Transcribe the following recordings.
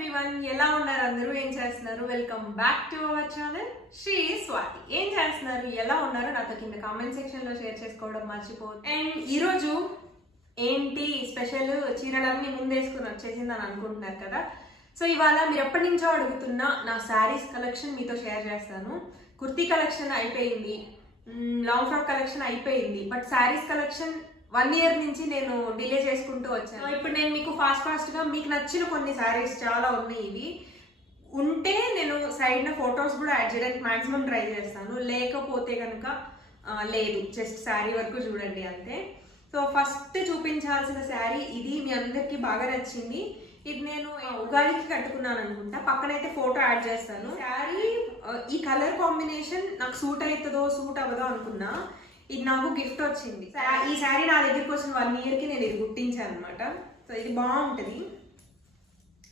Everyone, ఎలా ఉన్నారు అందరూ? ఏం చేస్తున్నారు? Welcome back to our channel Sri Swathi. ఏం చేస్తున్నారు, ఎలా ఉన్నారు నాతో కింద కామెంట్ సెక్షన్ లో షేర్ చేసుకోవడం మర్చిపోదు. అండ్ ఈరోజు ఏంటి స్పెషల్, చీరలన్నీ ముందేసుకుని వచ్చేసింది అని అనుకుంటున్నారు కదా. సో ఇవాళ మీరు ఎప్పటి నుంచో అడుగుతున్న నా శారీస్ కలెక్షన్ మీతో షేర్ చేస్తాను. కుర్తీ కలెక్షన్ అయిపోయింది, లాంగ్ ఫ్రాక్ కలెక్షన్ అయిపోయింది, బట్ శారీస్ కలెక్షన్ 1 year నుంచి నేను డిలే చేసుకుంటూ వచ్చాను. ఇప్పుడు నేను మీకు ఫాస్ట్గా మీకు నచ్చిన కొన్ని శారీస్ చాలా ఉన్నాయి. ఇవి ఉంటే నేను సైడ్న ఫొటోస్ కూడా యాడ్ చేయడానికి మాక్సిమం ట్రై చేస్తాను, లేకపోతే కనుక లేదు, జస్ట్ శారీ వరకు చూడండి అంతే. సో ఫస్ట్ చూపించాల్సిన శారీ ఇది, మీ అందరికీ బాగా నచ్చింది. ఇది నేను ఉగాదికి కట్టుకున్నాను అనుకుంటా, పక్కనైతే ఫోటో యాడ్ చేస్తాను. శారీ ఈ కలర్ కాంబినేషన్ నాకు సూట్ అవుతుందో సూట్ అవ్వదో అనుకున్నా, ఇది నాకు గిఫ్ట్ వచ్చింది. ఈ శారీ నా దగ్గరికి వచ్చిన 1 yearకి నేను ఇది కుట్టించాను అనమాట. సో ఇది బాగుంటుంది.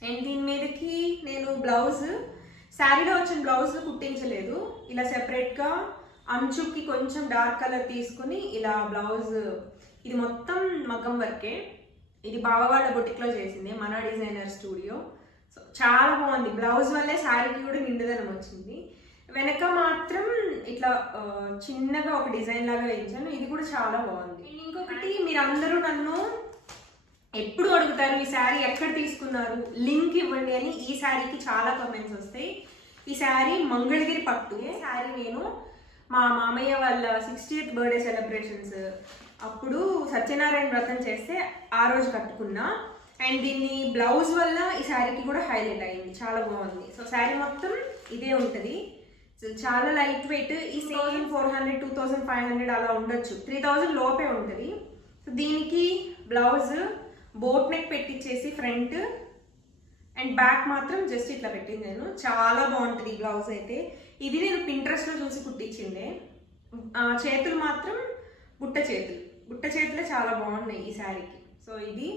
అండ్ దీని మీదకి నేను బ్లౌజ్, శారీలో వచ్చిన బ్లౌజ్ కుట్టించలేదు, ఇలా సెపరేట్గా అంచుకి కొంచెం డార్క్ కలర్ తీసుకుని ఇలా బ్లౌజ్, ఇది మొత్తం మగ్గం వర్కే. ఇది బావవాళ్ళ బొటిక్లో చేసింది, మన డిజైనర్ స్టూడియో. సో చాలా బాగుంది. బ్లౌజ్ వల్లే శారీకి కూడా నిండుదనం వచ్చింది. వెనక మాత్రం ఇట్లా చిన్నగా ఒక డిజైన్ లాగా వేయించాను, ఇది కూడా చాలా బాగుంది. ఇంకొకటి, మీరందరూ నన్ను ఎప్పుడు అడుగుతారు ఈ శారీ ఎక్కడ తీసుకున్నారు, లింక్ ఇవ్వండి అని. ఈ శారీకి చాలా కమెంట్స్ వస్తాయి. ఈ శారీ మంగళగిరి పట్టు శారీ. నేను మా మామయ్య వాళ్ళ 60th బర్త్డే సెలబ్రేషన్స్ అప్పుడు సత్యనారాయణ వ్రతం చేస్తే ఆ రోజు కట్టుకున్నా. అండ్ దీన్ని బ్లౌజ్ వల్ల ఈ శారీకి కూడా హైలైట్ అయింది, చాలా బాగుంది. సో శారీ మొత్తం ఇదే ఉంటుంది, చాలా లైట్ వెయిట్. ఈ 1400 2500 అలా ఉండొచ్చు, 3000 లోపే ఉంటుంది. సో దీనికి బ్లౌజ్ బోట్ నెక్ పెట్టించేసి ఫ్రంట్ అండ్ బ్యాక్ మాత్రం జస్ట్ ఇట్లా పెట్టింది నేను. చాలా బాగుంటుంది ఈ బ్లౌజ్ అయితే. ఇది నేను పింట్రెస్ట్లో చూసి కుట్టించిందే. చేతులు మాత్రం బుట్ట చేతులే చాలా బాగున్నాయి ఈ శారీకి. సో ఇది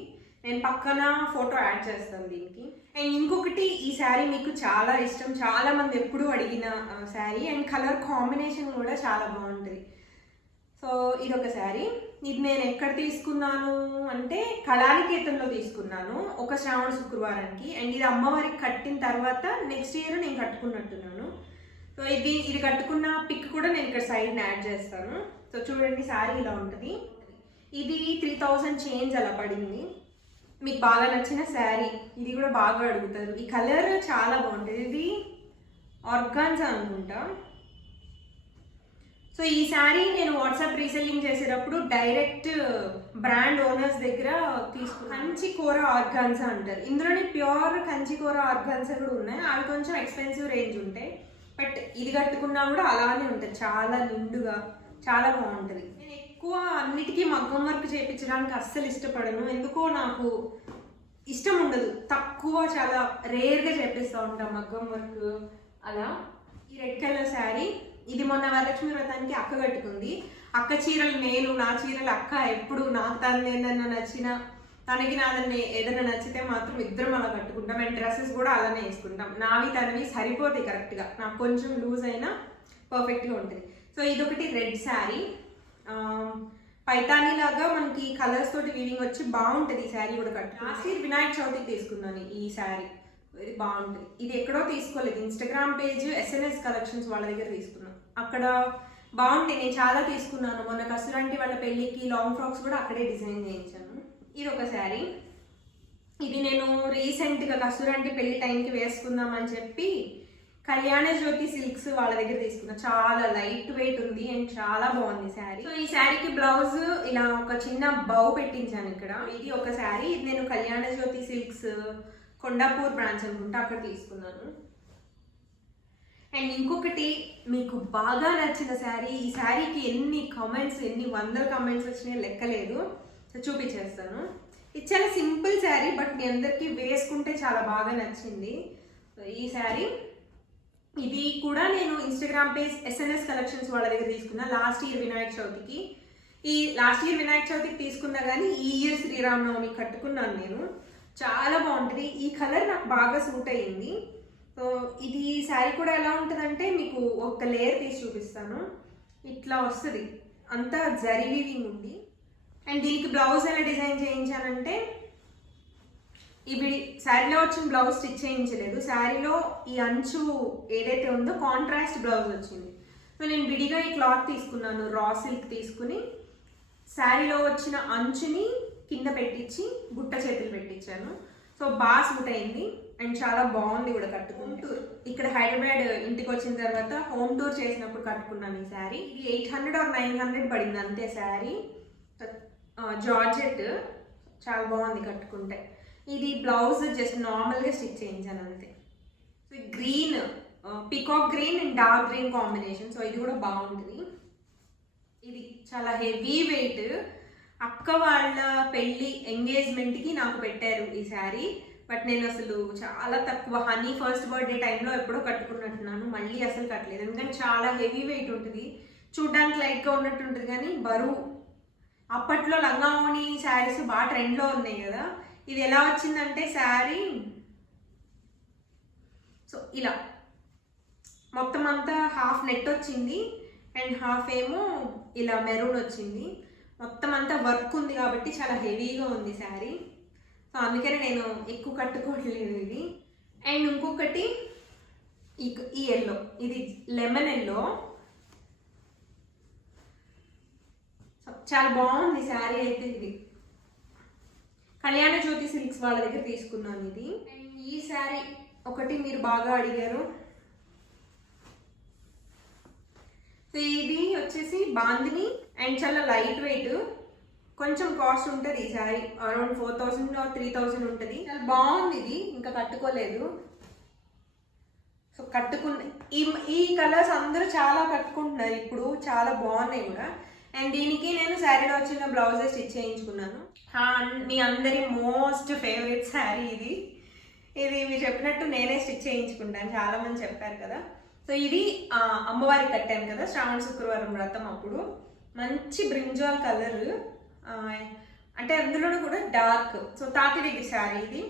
నేను పక్కన ఫోటో యాడ్ చేస్తాను దీనికి. అండ్ ఇంకొకటి, ఈ శారీ మీకు చాలా ఇష్టం, చాలా మంది ఎప్పుడూ అడిగిన శారీ. అండ్ కలర్ కాంబినేషన్ కూడా చాలా బాగుంటుంది. సో ఇది ఒక శారీ. ఇది నేను ఎక్కడ తీసుకున్నాను అంటే కళానికేతన్లో తీసుకున్నాను, ఒక శ్రావణ శుక్రవారానికి. అండ్ ఇది అమ్మవారికి కట్టిన తర్వాత నెక్స్ట్ ఇయర్ నేను కట్టుకున్నట్టున్నాను. సో ఇది కట్టుకున్న పిక్ కూడా నేను ఇక్కడ సైడ్ యాడ్ చేస్తాను. సో చూడండి, శారీ ఇలా ఉంటుంది. ఇది 3000 చేంజ్ అలా పడింది. మీకు బాగా నచ్చిన శారీ, ఇది కూడా బాగా అడుగుతారు. ఈ కలర్ చాలా బాగుంటుంది, ఇది ఆర్గాన్జా అనుకుంటా. సో ఈ శారీ నేను వాట్సాప్ రీసెల్లింగ్ చేసేటప్పుడు డైరెక్ట్ బ్రాండ్ ఓనర్స్ దగ్గర కంచికోర ఆర్గాన్జా అంటారు. ఇందులోనే ప్యూర్ కంచికోర ఆర్గాన్జా కూడా ఉన్నాయి, అవి కొంచెం ఎక్స్పెన్సివ్ రేంజ్ ఉంటాయి. బట్ ఇది కట్టుకున్నా కూడా అలానే ఉంటుంది, చాలా నిండుగా, చాలా బాగుంటుంది. నేను ఎక్కువ అన్నిటికీ మగ్గం వర్క్ చేయించడానికి అస్సలు ఇష్టపడను, ఎందుకో నాకు ఇష్టం ఉండదు. తక్కువ, చాలా రేర్గా చేపిస్తూ ఉంటాం మగ్గం వర్క్ అలా. ఈ రెడ్ కలర్ శారీ, ఇది మొన్న వరలక్ష్మి వ్రతానికి అక్క కట్టుకుంది. అక్క చీరలు నేను, నా చీరలు అక్క. ఎప్పుడు నాకు తను ఏదన్నా నచ్చినా, తనకి నాదన్ని ఏదైనా నచ్చితే మాత్రం ఇద్దరం అలా కట్టుకుంటాం. అండ్ డ్రెస్సెస్ కూడా అలానే వేసుకుంటాం. నావి తనవి సరిపోతాయి కరెక్ట్గా, నాకు కొంచెం లూజ్ అయినా పర్ఫెక్ట్గా ఉంటుంది. సో ఇదొకటి రెడ్ శారీ, పైతానీ లాగా మనకి కలర్స్ తోటి వీవింగ్ వచ్చి బాగుంటుంది. ఈ శారీ కూడా కట్టు. లాస్ట్ ఇయర్ వినాయక చవితికి తీసుకున్నాను ఈ శారీ, ఇది బాగుంటుంది. ఇది ఎక్కడో తీసుకోలేదు, ఇన్స్టాగ్రామ్ పేజ్ SNS కలెక్షన్స్ వాళ్ళ దగ్గర తీసుకున్నాను. అక్కడ బాగుంటాయి, నేను చాలా తీసుకున్నాను. మొన్న కసురంటి వాళ్ళ పెళ్ళికి లాంగ్ ఫ్రాక్స్ కూడా అక్కడే డిజైన్ చేయించాను. ఇది ఒక శారీ, ఇది నేను రీసెంట్గా కసురంటి పెళ్లి టైంకి వేసుకుందామని చెప్పి కళ్యాణ జ్యోతి సిల్క్స్ వాళ్ళ దగ్గర తీసుకున్నా. చాలా లైట్ వెయిట్ ఉంది అండ్ చాలా బాగుంది శారీ. సో ఈ శారీకి బ్లౌజ్ ఇలా ఒక చిన్న బౌ పెట్టించాను ఇక్కడ. ఇది ఒక శారీ, ఇది నేను కళ్యాణ జ్యోతి సిల్క్స్ కొండాపూర్ బ్రాంచ్ అనుకుంటా, అక్కడ తీసుకున్నాను. అండ్ ఇంకొకటి, మీకు బాగా నచ్చిన శారీ, ఈ శారీకి ఎన్ని వందల కామెంట్స్ వచ్చినాయో లెక్కలేదు. సో చూపించేస్తాను. ఇది చాలా సింపుల్ శారీ, బట్ మీ అందరికీ వేసుకుంటే చాలా బాగా నచ్చింది. సో ఈ శారీ, ఇది కూడా నేను ఇన్స్టాగ్రామ్ పేజ్ SNS కలెక్షన్స్ వాళ్ళ దగ్గర తీసుకున్నా లాస్ట్ ఇయర్ వినాయక చవితికి. ఈ లాస్ట్ ఇయర్ వినాయక చవితికి తీసుకున్నా కానీ ఈ ఇయర్ శ్రీరామనవమి కట్టుకున్నాను నేను. చాలా బాగుంటుంది. ఈ కలర్ నాకు బాగా సూట్ అయ్యింది. సో ఇది శారీ కూడా ఎలా ఉంటుందంటే, మీకు ఒక లేయర్ తీసి చూపిస్తాను. ఇట్లా వస్తుంది, అంతా జరీ వీవింగ్ ఉంది. అండ్ దీనికి బ్లౌజ్ ఎలా డిజైన్ చేయించానంటే, ఇవి శారీలో వచ్చిన బ్లౌజ్ స్టిచ్ చేయించలేదు. శారీలో ఈ అంచు ఏదైతే ఉందో కాంట్రాస్ట్ బ్లౌజ్ వచ్చింది. సో నేను విడిగా ఈ క్లాత్ తీసుకున్నాను, రా సిల్క్ తీసుకుని శారీలో వచ్చిన అంచుని కింద పెట్టించి బుట్ట చేతులు పెట్టించాను. సో బాగా సూట్ అయింది అండ్ చాలా బాగుంది కూడా కట్టుకుంటూ. ఇక్కడ హైదరాబాద్ ఇంటికి వచ్చిన తర్వాత హోమ్ టూర్ చేసినప్పుడు కట్టుకున్నాను ఈ శారీ. ఇది 800 or 900 పడింది అంతే శారీ. జార్జెట్ చాలా బాగుంది కట్టుకుంటే. ఇది బ్లౌజ్ జస్ట్ నార్మల్గా స్టిచ్ చేయించాను అంతే. So green, peacock green and dark green combination. So ఇది కూడా బాగుంటుంది. ఇది చాలా హెవీ వెయిట్. అక్క వాళ్ళ పెళ్ళి ఎంగేజ్మెంట్కి నాకు పెట్టారు ఈ శారీ. బట్ నేను అసలు చాలా తక్కువ, హనీ ఫస్ట్ బర్త్డే టైంలో ఎప్పుడో కట్టుకున్నట్టున్నాను, మళ్ళీ అసలు కట్టలేదు. ఎందుకంటే చాలా హెవీ వెయిట్ ఉంటుంది, చూడ్డానికి లైట్గా ఉన్నట్టు ఉంటుంది కానీ బరువు. అప్పట్లో లంగావోని శారీస్ బాగా ట్రెండ్లో ఉన్నాయి కదా. ఇది ఎలా వచ్చిందంటే శారీ, సో ఇలా మొత్తం అంతా హాఫ్ నెట్ వచ్చింది అండ్ హాఫ్ ఏమో ఇలా మెరూన్ వచ్చింది. మొత్తం అంతా వర్క్ ఉంది కాబట్టి చాలా హెవీగా ఉంది శారీ. సో అందుకనే నేను ఎక్కువ కట్టుకోవట్లేదు ఇది. అండ్ ఇంకొకటి ఈ ఎల్లో, ఇది లెమన్ ఎల్లో. చాలా బాగుంది శారీ అయితే. ఇది కళ్యాణ జ్యోతి సిల్క్స్ వాళ్ళ దగ్గర తీసుకున్నాను ఇది. అండ్ ఈ శారీ ఒకటి మీరు బాగా అడిగారు. సో ఇది వచ్చేసి బాందిని అండ్ చాలా లైట్ వెయిట్. కొంచెం కాస్ట్ ఉంటుంది ఈ శారీ, అరౌండ్ 4000 or 3000 ఉంటుంది. చాలా బాగుంది ఇది, ఇంకా కట్టుకోలేదు. సో ఈ కలర్స్ అందరూ చాలా కట్టుకుంటున్నారు ఇప్పుడు, చాలా బాగున్నాయి కూడా. అండ్ దీనికి నేను శారీలో వచ్చిన బ్లౌజెస్ స్టిచ్ చేయించుకున్నాను. మీ అందరి మోస్ట్ ఫేవరెట్ శారీ ఇది. మీరు చెప్పినట్టు నేనే స్టిచ్ చేయించుకుంటాను, చాలా మంది చెప్పారు కదా. సో ఇది అమ్మవారికి కట్టాను కదా శ్రావణ శుక్రవారం వ్రతం అప్పుడు. మంచి బ్రింజాల్ కలర్, అంటే అందులో కూడా డార్క్. సో తాతి దగ్గర శారీ ఇది.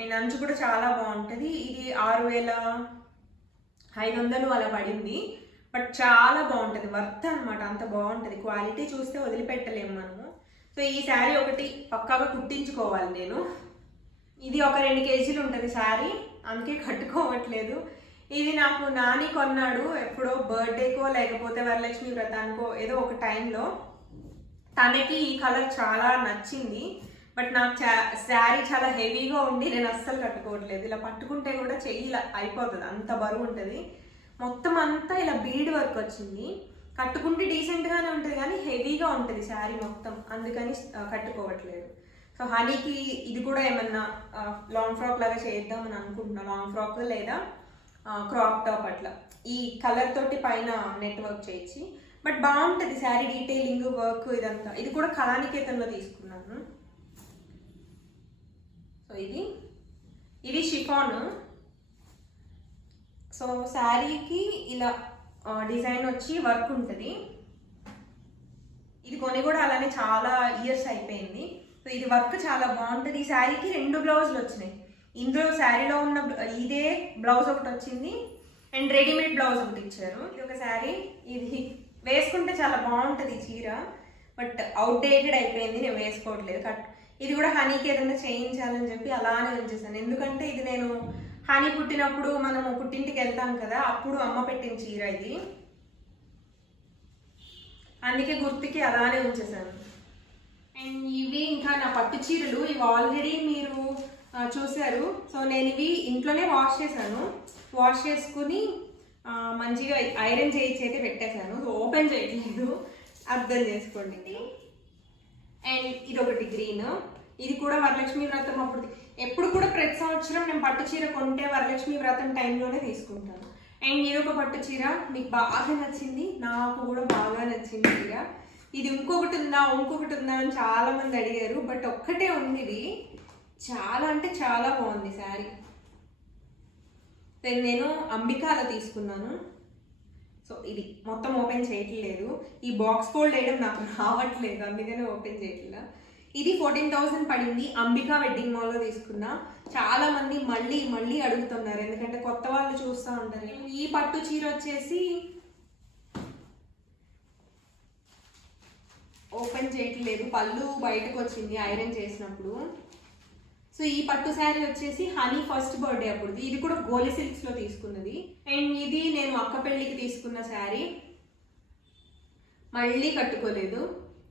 అండ్ అంచు కూడా చాలా బాగుంటుంది. ఇది 6500 అలా పడింది. బట్ చాలా బాగుంటుంది, వర్త్ అనమాట, అంత బాగుంటుంది. క్వాలిటీ చూస్తే వదిలిపెట్టలేము మనము. సో ఈ శారీ ఒకటి పక్కాగా కుట్టించుకోవాలి నేను. ఇది ఒక 2 kgs ఉంటుంది శారీ, అందుకే కట్టుకోవట్లేదు. ఇది నాకు నాని కొన్నాడు ఎప్పుడో బర్త్డేకో లేకపోతే వరలక్ష్మి వ్రతానికో ఏదో ఒక టైంలో. తనకి ఈ కలర్ చాలా నచ్చింది. బట్ నాకు శారీ చాలా హెవీగా ఉండి నేను అస్సలు కట్టుకోవట్లేదు. ఇలా పట్టుకుంటే కూడా చెయ్యి ఇలా అయిపోతుంది, అంత బరువు ఉంటుంది. మొత్తం అంతా ఇలా బీడ్ వర్క్ వచ్చింది. కట్టుకుంటే డీసెంట్గానే ఉంటుంది కానీ హెవీగా ఉంటుంది శారీ మొత్తం, అందుకని కట్టుకోవట్లేదు. సో హనీకి ఇది కూడా ఏమన్నా లాంగ్ ఫ్రాక్ లాగా చేద్దామని అనుకుంటున్నా. లాంగ్ ఫ్రాక్ లేదా క్రాప్ టాప్ అట్లా ఈ కలర్ తోటి పైన నెట్ వర్క్ చేయించి. బట్ బాగుంటుంది శారీ డీటెయిలింగ్ వర్క్ ఇదంతా. ఇది కూడా కళానికేతన్లో తీసుకున్నాను. సో ఇది షిఫాన్. సో శారీకి ఇలా డిజైన్ వచ్చి వర్క్ ఉంటుంది. ఇది కొని కూడా అలానే చాలా ఇయర్స్ అయిపోయింది. సో ఇది వర్క్ చాలా బాగుంటుంది. ఈ శారీకి 2 బ్లౌజులు వచ్చినాయి. ఇందులో శారీలో ఉన్న ఇదే బ్లౌజ్ ఒకటి వచ్చింది అండ్ రెడీమేడ్ బ్లౌజ్ ఒకటి ఇచ్చారు. ఇది ఒక శారీ, ఇది వేసుకుంటే చాలా బాగుంటుంది ఈ చీర. బట్ అవుట్డేటెడ్ అయిపోయింది, నేను వేసుకోవట్లేదు. ఇది కూడా హనీకి ఏదైనా చేయించాలని చెప్పి అలానే ఉంచేసాను. ఎందుకంటే ఇది నేను హనీ పుట్టినప్పుడు మనము పుట్టింటికి వెళ్తాం కదా, అప్పుడు అమ్మ పెట్టిన చీర ఇది, అందుకే గుర్తుకి అలానే ఉంచేసాను. అండ్ ఇవి ఇంకా నా పట్టు చీరలు. ఇవి ఆల్రెడీ మీరు చూశారు. సో నేను ఇవి ఇంట్లోనే వాష్ చేశాను. వాష్ చేసుకుని మంచిగా ఐరన్ చేయించి అయితే పెట్టేశాను. సో ఓపెన్ చేయట్లేదు, అర్థం చేసుకోండి. అండ్ ఇది ఒకటి గ్రీన్. ఇది కూడా వరలక్ష్మి వ్రతం అప్పుడు. ఎప్పుడు కూడా ప్రతి సంవత్సరం నేను పట్టు చీర కొంటే వరలక్ష్మి వ్రతం టైంలోనే తీసుకుంటాను. అండ్ ఇది ఒక పట్టు చీర మీకు బాగా నచ్చింది, నాకు కూడా బాగా నచ్చింది చీర. ఇది ఇంకొకటి ఉందా అని చాలా మంది అడిగారు. బట్ ఒక్కటే ఉంది ఇది. చాలా అంటే చాలా బాగుంది శారీ. నేను అంబికాలో తీసుకున్నాను. సో ఇది మొత్తం ఓపెన్ చేయట్లేదు, ఈ బాక్స్ ఫోల్డ్ వేయడం నాకు రావట్లేదు, అందుకనే ఓపెన్ చేయట్లేదు. ఇది 14,000 పడింది. అంబికా వెడ్డింగ్ మాల్లో తీసుకున్నా. చాలా మంది మళ్ళీ అడుగుతున్నారు, ఎందుకంటే కొత్త వాళ్ళు చూస్తూ ఉంటారు. ఈ పట్టు చీర వచ్చేసి ఓపెన్ చేయట్లేదు, పళ్ళు బయటకు వచ్చింది ఐరన్ చేసినప్పుడు. సో ఈ పట్టు శారీ వచ్చేసి హనీ ఫస్ట్ బర్త్డే అప్పుడు, ఇది కూడా గోలి సిల్క్స్ లో తీసుకున్నది. అండ్ ఇది నేను అక్క పెళ్ళికి తీసుకున్న శారీ, మళ్ళీ కట్టుకోలేదు.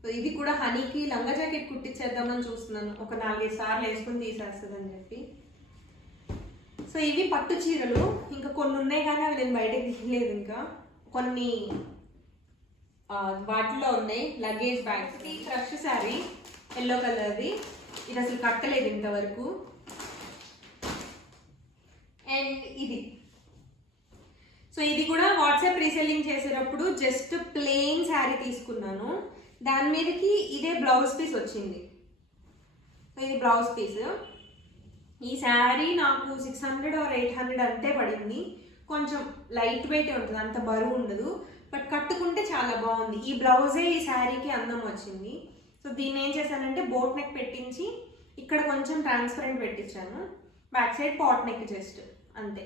సో ఇది కూడా హనీకి లంగా జాకెట్ కుట్టించేద్దామని చూస్తున్నాను, ఒక 4-5 సార్లు వేసుకుని తీసేస్తుందని చెప్పి. సో ఇవి పట్టు చీరలు, ఇంకా కొన్ని ఉన్నాయి కానీ అవి నేను బయటకు తీయలేదు. ఇంకా కొన్ని వాటిలో ఉన్నాయి లగేజ్ బ్యాగ్స్. ఈ క్రష్ శారీ ఎల్లో కలర్ది, ఇది అసలు కట్టలేదు ఇంతవరకు. అండ్ ఇది, సో ఇది కూడా వాట్సాప్ రీసెల్లింగ్ చేసేటప్పుడు జస్ట్ ప్లెయిన్ శారీ తీసుకున్నాను, దాని మీదకి ఇదే బ్లౌజ్ పీస్ వచ్చింది. సో ఇది బ్లౌజ్ పీస్. ఈ శారీ నాకు 600 or 800 అంతే పడింది. కొంచెం లైట్ వెయిట్ ఉంటుంది, అంత బరువు ఉండదు, బట్ కట్టుకుంటే చాలా బాగుంది. ఈ బ్లౌజే ఈ శారీకి అందం వచ్చింది. సో దీన్ని ఏం చేశానంటే బోట్ నెక్ పెట్టించి ఇక్కడ కొంచెం ట్రాన్స్పరెంట్ పెట్టించాను, back side pot neck just అంతే.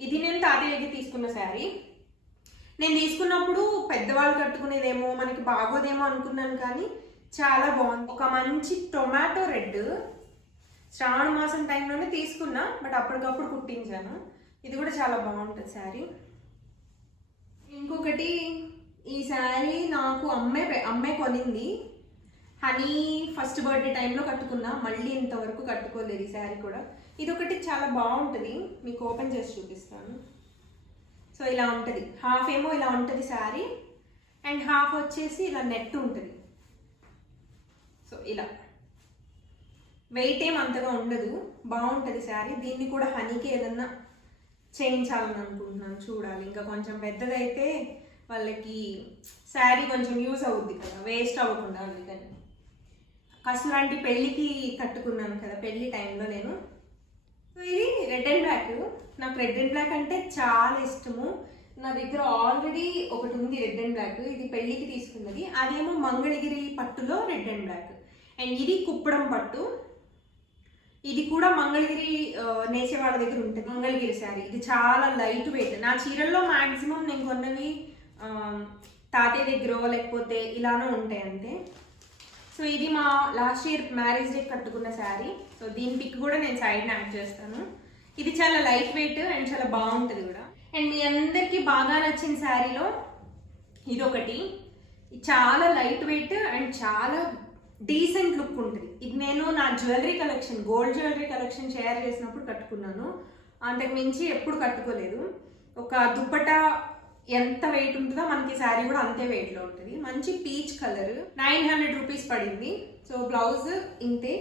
ఇది నేను తాతయ్యకి తీసుకున్న శారీ. నేను తీసుకున్నప్పుడు పెద్దవాళ్ళు కట్టుకునేదేమో మనకి బాగోదేమో అనుకున్నాను, కానీ చాలా బాగుంది. ఒక మంచి టొమాటో రెడ్, శ్రావణ మాసం టైంలోనే తీసుకున్నా, బట్ అప్పటికప్పుడు కుట్టించాను. ఇది కూడా చాలా బాగుంటుంది శారీ. ఇంకొకటి, ఈ శారీ నాకు అమ్మే కొనింది, హనీ ఫస్ట్ బర్త్డే టైంలో కట్టుకున్నా, మళ్ళీ ఇంతవరకు కట్టుకోలేదు ఈ శారీ కూడా. ఇది ఒకటి చాలా బాగుంటుంది, మీకు ఓపెన్ చేసి చూపిస్తాను. సో ఇలా ఉంటుంది, హాఫ్ ఏమో ఇలా ఉంటుంది శారీ, అండ్ హాఫ్ వచ్చేసి ఇలా నెట్ ఉంటుంది. సో ఇలా వెయిట్ ఏం అంతగా ఉండదు, బాగుంటుంది శారీ. దీన్ని కూడా హనీకి ఏదన్నా చేయించాలని అనుకుంటున్నాను, చూడాలి. ఇంకా కొంచెం పెద్దదైతే వాళ్ళకి శారీ కొంచెం యూజ్ అవుద్ది కదా, వేస్ట్ అవ్వకుండా. అందుకని కసులాంటి పెళ్ళికి కట్టుకున్నాను కదా పెళ్ళి టైంలో నేను. సో ఇది రెడ్ అండ్ బ్లాక్, నాకు రెడ్ అండ్ బ్లాక్ అంటే చాలా ఇష్టము. నా దగ్గర ఆల్రెడీ ఒకటి ఉంది రెడ్ అండ్ బ్లాక్, ఇది పెళ్ళికి తీసుకున్నది. అదేమో మంగళగిరి పట్టులో రెడ్ అండ్ బ్లాక్. అండ్ ఇది కుప్పడం పట్టు, ఇది కూడా మంగళగిరి నేసేవాళ్ళ దగ్గర ఉంటుంది, మంగళగిరి శారీ. ఇది చాలా లైట్ వెయిట్. నా చీరల్లో మ్యాక్సిమం నేను కొన్నవి తాతయ్య దగ్గర లేకపోతే ఇలానో ఉంటాయి అంతే. సో ఇది మా లాస్ట్ ఇయర్ మ్యారేజ్ డే కట్టుకున్న శారీ. సో దీని పిక్ కూడా నేను సైడ్ని యాడ్ చేస్తాను. ఇది చాలా లైట్ వెయిట్ అండ్ చాలా బాగుంటుంది కూడా. అండ్ మీ అందరికీ బాగా నచ్చిన శారీలో ఇదొకటి, చాలా లైట్ వెయిట్ అండ్ చాలా డీసెంట్ లుక్ ఉంటుంది. ఇది నేను నా jewellery collection, gold jewellery collection share చేసినప్పుడు కట్టుకున్నాను, అంతకు మించి ఎప్పుడు కట్టుకోలేదు. ఒక దుప్పట ఎంత వెయిట్ ఉంటుందో మనకి శారీ కూడా అంతే వెయిట్లో ఉంటుంది. మంచి పీచ్ కలర్, 900 రూపీస్ పడింది. సో బ్లౌజ్ ఇంతే,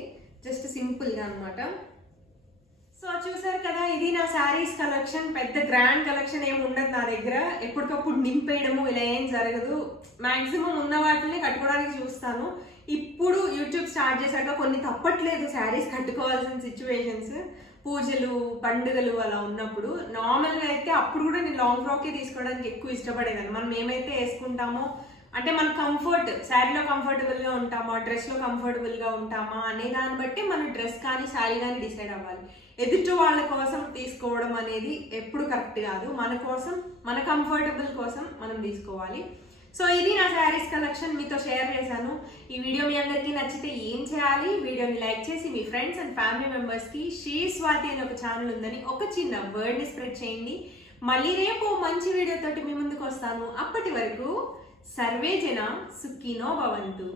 జస్ట్ సింపుల్గా అనమాట. సో చూసారు కదా, ఇది నా శారీస్ కలెక్షన్. పెద్ద గ్రాండ్ కలెక్షన్ ఏమి ఉండదు నా దగ్గర, ఎప్పటికప్పుడు నింపేయడము ఇలా ఏం జరగదు. మ్యాక్సిమం ఉన్న వాటిని కట్టుకోవడానికి చూస్తాను. ఇప్పుడు యూట్యూబ్ స్టార్ట్ చేశాక కొన్ని తప్పట్లేదు శారీస్ కట్టుకోవాల్సిన సిచ్యువేషన్స్, పూజలు పండుగలు అలా ఉన్నప్పుడు. నార్మల్గా అయితే అప్పుడు కూడా నేను లాంగ్ ఫ్రాకే తీసుకోవడానికి ఎక్కువ ఇష్టపడేదాన్ని. మనం ఏమైతే వేసుకుంటామో అంటే మన కంఫర్ట్, శారీలో కంఫర్టబుల్గా ఉంటామా, డ్రెస్లో కంఫర్టబుల్గా ఉంటామా అనే దాన్ని బట్టి మన డ్రెస్ కానీ శారీ కానీ డిసైడ్ అవ్వాలి. ఎదుటి వాళ్ళ కోసం తీసుకోవడం అనేది ఎప్పుడు కరెక్ట్ కాదు. మన కోసం, మన కంఫర్టబుల్ కోసం మనం తీసుకోవాలి. సో ఇది నా శారీస్ కలెక్షన్ మీతో షేర్ చేశాను. ఈ వీడియో మీ అందరికీ నచ్చితే ఏం చేయాలి, వీడియోని లైక్ చేసి మీ ఫ్రెండ్స్ అండ్ ఫ్యామిలీ మెంబర్స్కి శ్రీ స్వాతి అనే ఒక ఛానల్ ఉందని ఒక చిన్న వర్డ్ని స్ప్రెడ్ చేయండి. మళ్ళీ రేపు మంచి వీడియోతోటి మీ ముందుకు వస్తాను. అప్పటి వరకు సర్వే జన సుఖినో భవంతు.